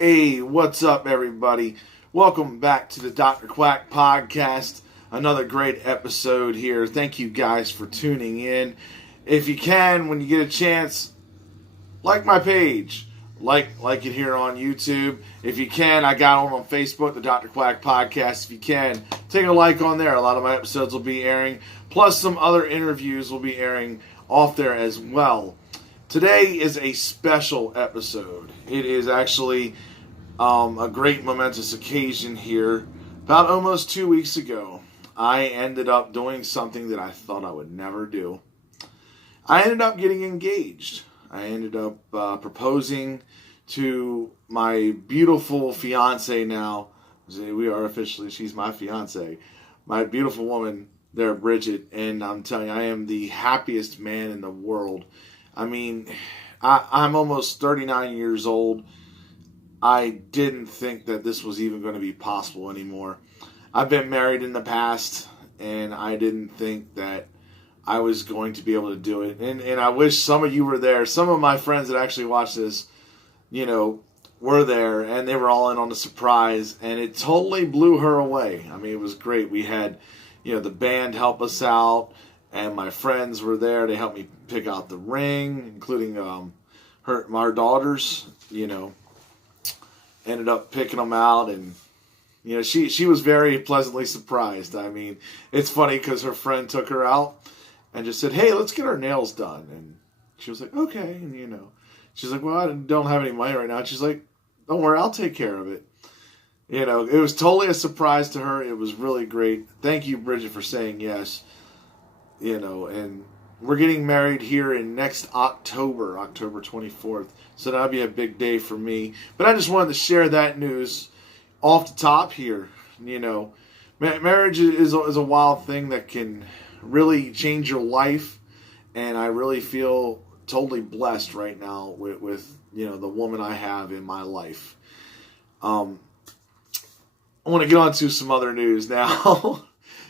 Hey, what's up, everybody? Welcome back to the Dr. Quack podcast. Another great episode here. Thank you guys for tuning in. If you can, when you get a chance, like my page. Like it here on YouTube. If you can, I got one on Facebook, the Dr. Quack podcast. If you can, take a like on there. A lot of my episodes will be airing. Plus, some other interviews will be airing off there as well. Today is a special episode. It is actually a great momentous occasion here. About almost 2 weeks ago, I ended up doing something that I thought I would never do. I ended up getting engaged. I ended up proposing to my beautiful fiance now. We are officially, she's my fiance. My beautiful woman there, Bridget. And I'm telling you, I am the happiest man in the world. I mean, I'm almost 39 years old. I didn't think that this was even going to be possible anymore. I've been married in the past, and I didn't think that I was going to be able to do it. And I wish some of you were there. Some of my friends that actually watched this, were there, and they were all in on the surprise, and it totally blew her away. I mean, it was great. We had, the band help us out, and my friends were there. They helped me pick out the ring, including our daughters, ended up picking them out, and she was very pleasantly surprised. I mean, it's funny because her friend took her out and just said, "Hey, let's get our nails done." And she was like, "Okay." And she's like, "Well, I don't have any money right now." And she's like, "Don't worry, I'll take care of it." It was totally a surprise to her. It was really great. Thank you, Bridget, for saying yes. And we're getting married here in next October 24th. So that'll be a big day for me. But I just wanted to share that news off the top here. Marriage is a wild thing that can really change your life. And I really feel totally blessed right now with the woman I have in my life. I want to get on to some other news now.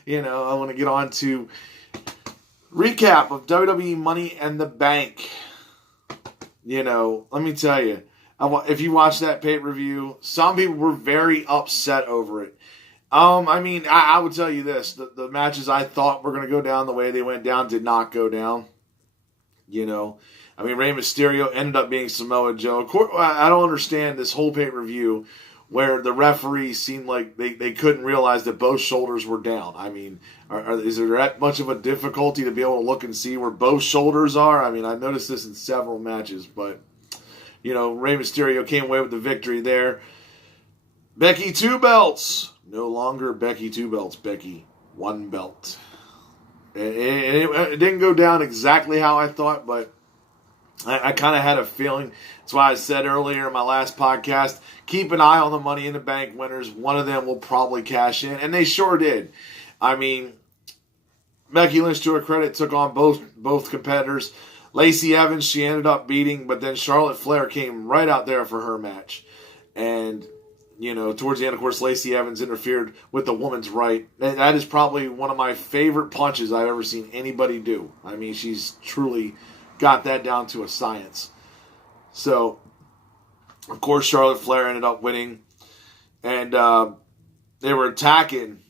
I want to get on to recap of WWE Money in the Bank. Let me tell you, if you watched that pay-per-view, some people were very upset over it. I would tell you this. The matches I thought were going to go down the way they went down did not go down. Rey Mysterio ended up being Samoa Joe. Of course, I don't understand this whole pay-per-view where the referees seemed like they couldn't realize that both shoulders were down. I mean, is there that much of a difficulty to be able to look and see where both shoulders are? I mean, I noticed this in several matches, but, Rey Mysterio came away with the victory there. Becky 2 belts. No longer Becky 2 belts. Becky 1 belt. It didn't go down exactly how I thought, but I kind of had a feeling. That's why I said earlier in my last podcast, keep an eye on the Money in the Bank winners. One of them will probably cash in, and they sure did. I mean, Becky Lynch, to her credit, took on both competitors. Lacey Evans, she ended up beating, but then Charlotte Flair came right out there for her match. And, towards the end, of course, Lacey Evans interfered with the woman's right. And that is probably one of my favorite punches I've ever seen anybody do. I mean, she's truly got that down to a science. So, of course, Charlotte Flair ended up winning. And they were attacking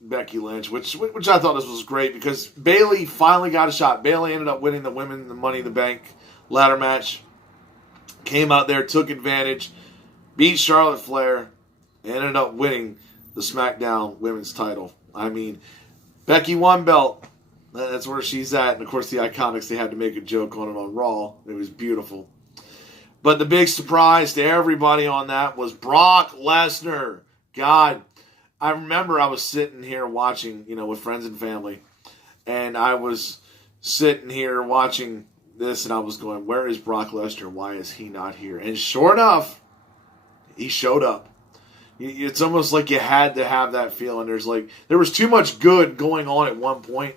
Becky Lynch, which I thought this was great because Bayley finally got a shot. Bayley ended up winning the Money in the Bank ladder match. Came out there, took advantage, beat Charlotte Flair, and ended up winning the SmackDown Women's title. I mean, Becky 1 belt. That's where she's at. And, of course, the Iconics, they had to make a joke on it on Raw. It was beautiful. But the big surprise to everybody on that was Brock Lesnar. God, I remember I was sitting here watching, with friends and family. And I was sitting here watching this, and I was going, where is Brock Lesnar? Why is he not here? And sure enough, he showed up. It's almost like you had to have that feeling. There was too much good going on at one point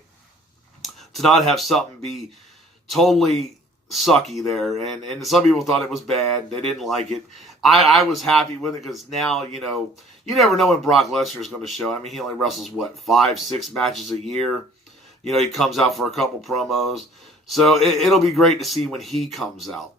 to not have something be totally sucky there. And some people thought it was bad. They didn't like it. I was happy with it because now, you never know when Brock Lesnar is going to show. I mean, he only wrestles, 5-6 matches a year. He comes out for a couple promos. So it'll be great to see when he comes out.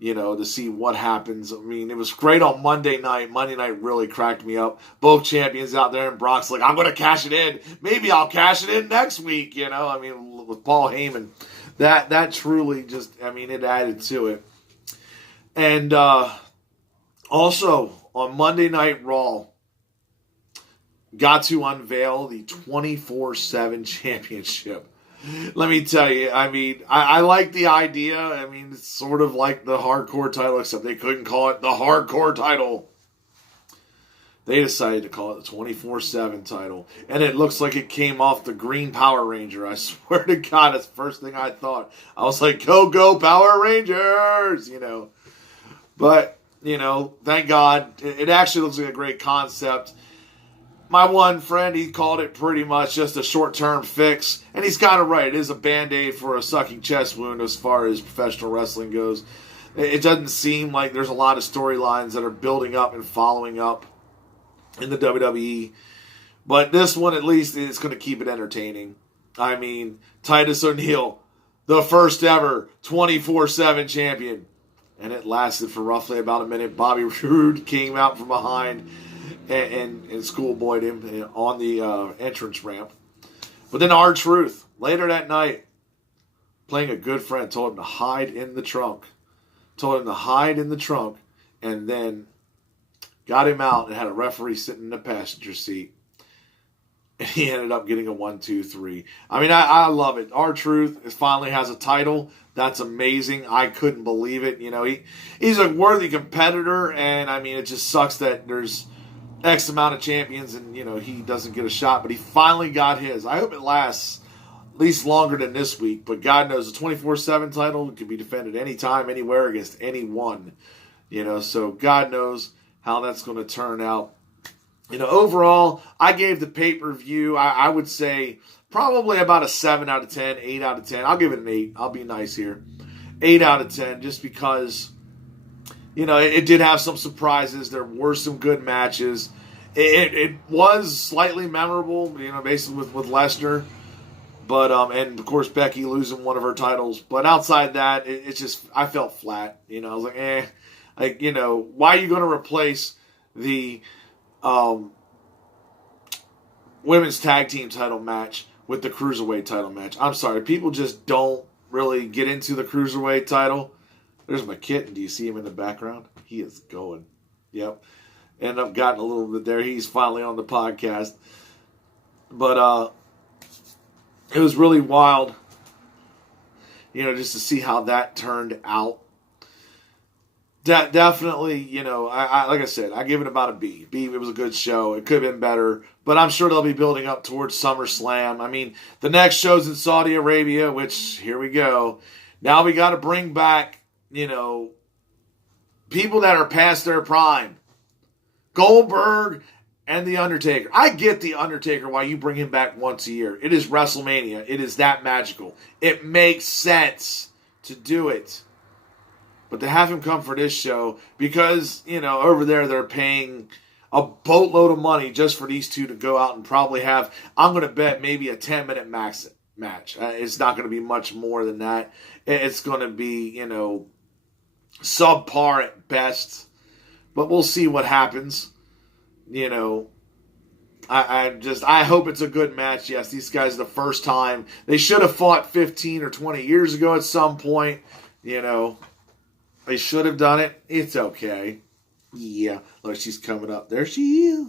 to see what happens. I mean, it was great on Monday night. Monday night really cracked me up. Both champions out there, and Brock's like, I'm going to cash it in. Maybe I'll cash it in next week, I mean, with Paul Heyman. That truly just, it added to it. And also, on Monday Night Raw, got to unveil the 24/7 championship. Let me tell you, I like the idea. It's sort of like the hardcore title, except they couldn't call it the hardcore title. They decided to call it the 24/7 title. And it looks like it came off the Green Power Ranger. I swear to God, it's the first thing I thought. I was like, go Power Rangers, But, thank God. It actually looks like a great concept. My one friend, he called it pretty much just a short-term fix. And he's kind of right. It is a Band-Aid for a sucking chest wound as far as professional wrestling goes. It doesn't seem like there's a lot of storylines that are building up and following up in the WWE. But this one, at least, is going to keep it entertaining. Titus O'Neil, the first ever 24/7 champion. And it lasted for roughly about a minute. Bobby Roode came out from behind and schoolboyed him on the entrance ramp. But then R-Truth, later that night, playing a good friend, told him to hide in the trunk. And then got him out and had a referee sitting in the passenger seat. And he ended up getting a 1, 2, 3. I love it. R-Truth finally has a title. That's amazing. I couldn't believe it. He's a worthy competitor, and it just sucks that there's X amount of champions and, he doesn't get a shot, but he finally got his. I hope it lasts at least longer than this week, but God knows the 24/7 title can be defended anytime, anywhere, against anyone. So God knows how that's going to turn out. Overall, I gave the pay-per-view, I would say, probably about a 7 out of 10, 8 out of 10. I'll give it an 8. I'll be nice here. 8 out of 10, just because, it did have some surprises. There were some good matches. It was slightly memorable, basically with Lesnar. But, and of course, Becky losing one of her titles. But outside that, it's just, I felt flat. I was like, why are you going to replace the women's tag team title match with the cruiserweight title match? I'm sorry, people just don't really get into the cruiserweight title. There's my kitten. Do you see him in the background? He is going. Yep. Ended up getting a little bit there. He's finally on the podcast. But it was really wild, just to see how that turned out. Definitely, like I said, I give it about a B. It was a good show. It could have been better, but I'm sure they'll be building up towards SummerSlam. The next show's in Saudi Arabia, which, here we go. Now we got to bring back, people that are past their prime. Goldberg and The Undertaker. I get The Undertaker why you bring him back once a year. It is WrestleMania. It is that magical. It makes sense to do it. But to have him come for this show, because, over there they're paying a boatload of money just for these two to go out and probably have, I'm going to bet, maybe a 10-minute max match. It's not going to be much more than that. It's going to be, subpar at best. But we'll see what happens. I hope it's a good match. Yes, these guys the first time. They should have fought 15 or 20 years ago at some point. They should have done it. It's okay. Yeah. Look, she's coming up. There she is.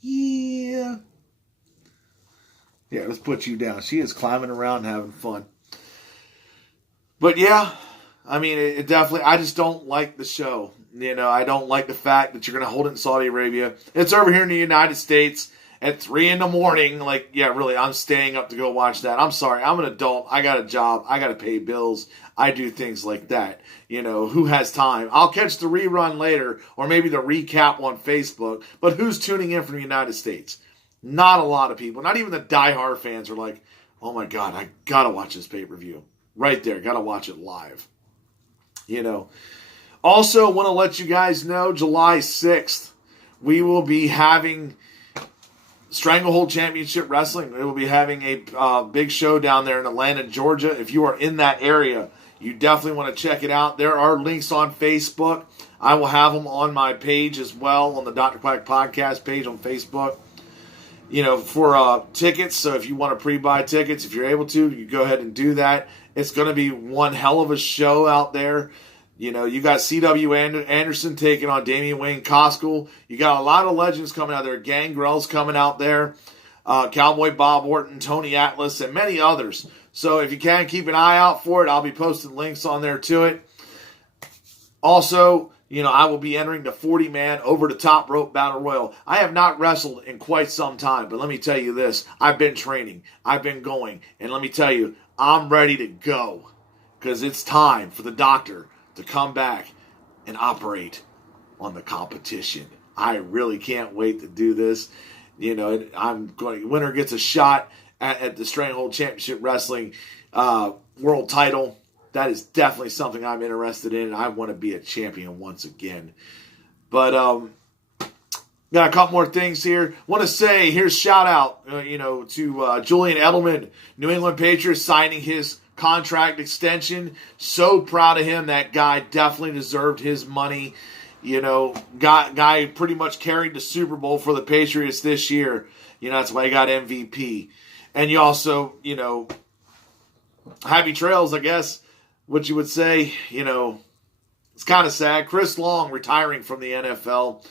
Yeah. Yeah, let's put you down. She is climbing around and having fun. But yeah, it definitely, I just don't like the show. I don't like the fact that you're going to hold it in Saudi Arabia. It's over here in the United States at 3 a.m. Like, yeah, really, I'm staying up to go watch that. I'm sorry. I'm an adult. I got a job. I got to pay bills. I do things like that. Who has time? I'll catch the rerun later, or maybe the recap on Facebook. But who's tuning in from the United States? Not a lot of people. Not even the diehard fans are like, oh my God, I got to watch this pay-per-view. Right there. Got to watch it live. Also, want to let you guys know, July 6th, we will be having Stranglehold Championship Wrestling. We will be having a big show down there in Atlanta, Georgia. If you are in that area, You definitely want to check it out. There are links on Facebook. I will have them on my page as well, on the Dr. Quack Podcast page on Facebook. For tickets. So if you want to pre-buy tickets, if you're able to, you go ahead and do that. It's going to be one hell of a show out there. You got C.W. Anderson taking on Damian Wayne Koskell. You got a lot of legends coming out there. Gangrel's coming out there. Cowboy Bob Orton, Tony Atlas, and many others. So if you can, keep an eye out for it. I'll be posting links on there to it. Also, I will be entering the 40-man over-the-top rope battle royal. I have not wrestled in quite some time, but let me tell you this. I've been training. I've been going. And let me tell you, I'm ready to go. Because it's time for the doctor to come back and operate on the competition. I really can't wait to do this. Winner gets a shot at the Stranglehold Championship Wrestling world title. That is definitely something I'm interested in, and I want to be a champion once again. But got a couple more things here. Want to say, here's shout out, to Julian Edelman, New England Patriots, signing his contract extension. So proud of him. That guy definitely deserved his money. Guy pretty much carried the Super Bowl for the Patriots this year. That's why he got MVP. And you also, happy trails, I guess, what you would say. It's kind of sad. Chris Long retiring from the NFL.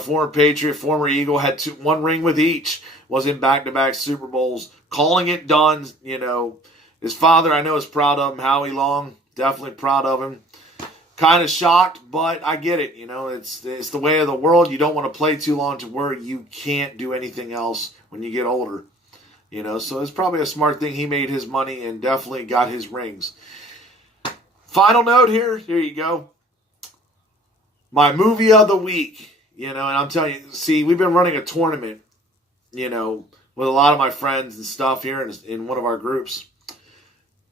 Former Patriot, former Eagle, had one ring with each. Was in back-to-back Super Bowls. Calling it done. His father, I know, is proud of him. Howie Long, definitely proud of him. Kind of shocked, but I get it. It's the way of the world. You don't want to play too long to where you can't do anything else when you get older. So it's probably a smart thing. He made his money and definitely got his rings. Final note here. Here you go. My movie of the week. And I'm telling you, see, we've been running a tournament, with a lot of my friends and stuff here in one of our groups.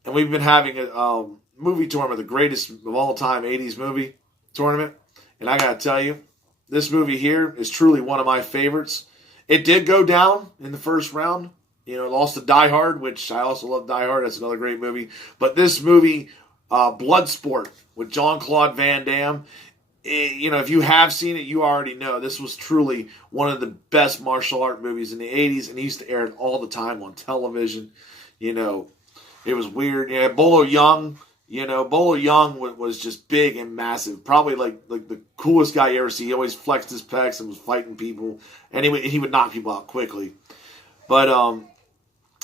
And we've been having a movie tournament, the greatest of all time 80s movie tournament. And I got to tell you, this movie here is truly one of my favorites. It did go down in the first round. Lost to Die Hard, which I also love Die Hard. That's another great movie. But this movie, Bloodsport, with Jean-Claude Van Damme, if you have seen it, you already know this was truly one of the best martial art movies in the 80s, and he used to air it all the time on television. It was weird. Bolo Young, Bolo Young was just big and massive. Probably like the coolest guy you ever see. He always flexed his pecs and was fighting people. Anyway, he would knock people out quickly. But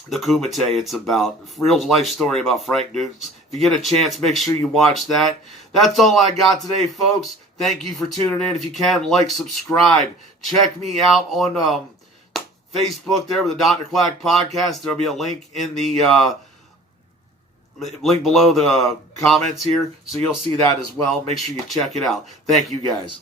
the Kumite, it's about real life story about Frank Dukes. If you get a chance, make sure you watch that. That's all I got today, folks. Thank you for tuning in. If you can, like, subscribe. Check me out on Facebook there with the Dr. Quack Podcast. There'll be a link in the link below the comments here, so you'll see that as well. Make sure you check it out. Thank you, guys.